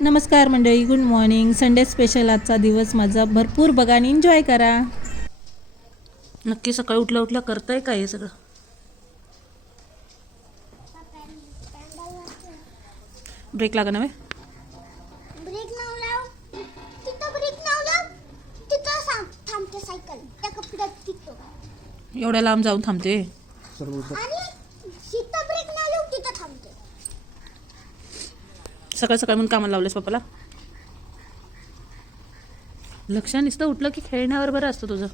नमस्कार मंडळी, good morning. Sunday special आजचा दिवस माझा भरपूर बघा आणि एन्जॉय करा. नक्की सकाळी उठल्या उठल्या करताय काय हे सगळं? ब्रेक लागा नव्हे. ब्रेक लाव तिथं ब्रेक लाव तिथं थांबते सायकल त्या कपड्यात तिथं एवढ्या लांब जाऊन थांबते आणि तिथं ब्रेक लाव तिथं थांबते. सकाळ सकाळ म्हणून कामाला लावलेस पप्पाला? लक्ष नुसतं उठलं की खेळण्यावर बरं असतं तुझं.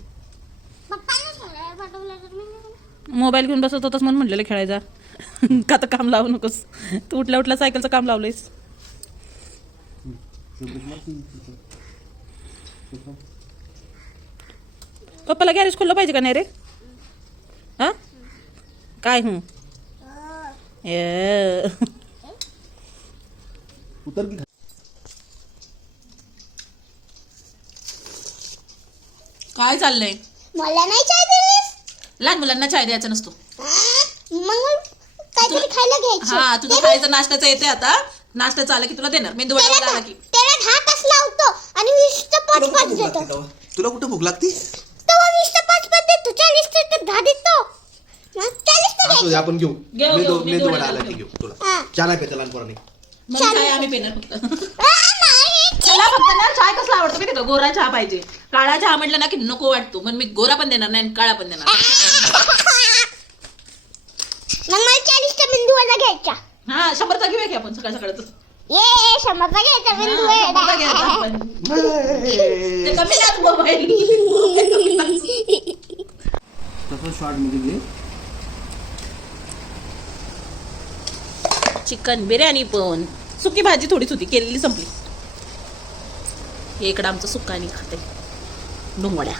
पप्पाने खेळायला पाठवलं तर मी मोबाईल घेऊन बसत होतास म्हणून म्हटलेलं खेळायचा. का तर काम लावू नकोस. तू उठल्या उठल्या सायकलचं काम लावलंयस. पप्पाला गॅरेज खोललं पाहिजे का नाही रे? हा काय उतर की काय चाललंय? मला नाही चाय दिलीस. लहान मुलांना चाय द्यायचा नसतो. मग काहीतरी खायला घ्यायचं. हा, तुझं खायचं नाश्त्याचं येते आता. नाश्त्याचं आलं की तुला देणार. मेंदू वडा आला की त्याला 10 तास लावतो आणि 20 ते 5 देतो. तुला कुठं भूक लागती? तो 20 ते 5 देतो. 40 ते 10 देतो. मग 40 ते असू दे, आपण घेऊ. घेऊ. मेंदू वडा आला की घेऊ तुला. हा. चहा नाही प्यायचा लहानपणी. मग चाय आम्ही पिणार फक्त. नाही. त्याला फक्त ना चाय कसला आवडतो माहिती का? गोरा चहा पाहिजे. काळा चहा म्हटलं ना की नको वाटतो. पण मी गोरा पण देणार नाही आणि काळा पण देणार नाही. मग मला 40 चा बिंदू वाला घ्यायचा. हा, 100चा घेऊया की आपण सकाळ सकाळच. ये 100चा घ्यायचा बिंदू वाला. ते कमी लाच मोबाईल. तसं शॉर्ट मध्ये घे. चिकन बिर्याणी पण सुकी भाजी थोडीच होती, केलेली संपली. हे इकडं आमचं सुकानी खाते डोंगड्या.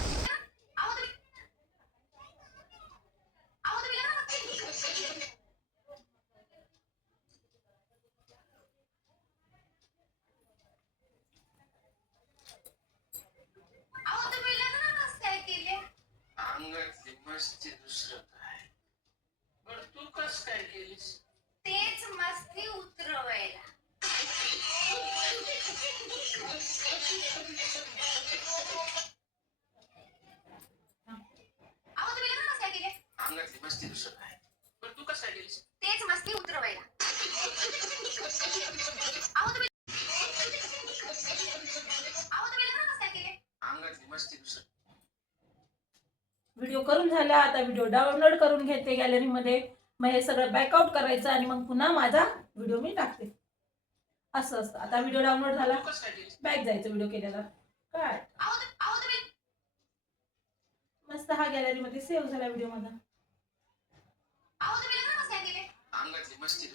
तेच मस्ती उतरवायला. तेच मस्ती उतरवायला. व्हिडिओ करून झाला. आता व्हिडिओ डाउनलोड करून घेते गॅलरीमध्ये. मग हे सगळं बॅकआउट करायचं आणि मग पुन्हा माझा व्हिडिओ मी टाकते. असं असतं. आता व्हिडिओ डाउनलोड झाला, बॅक जायचं व्हिडिओ केलेला. काय मस्त हा गॅलरीमध्ये सेव्ह झाला व्हिडिओ माझा. मस्ती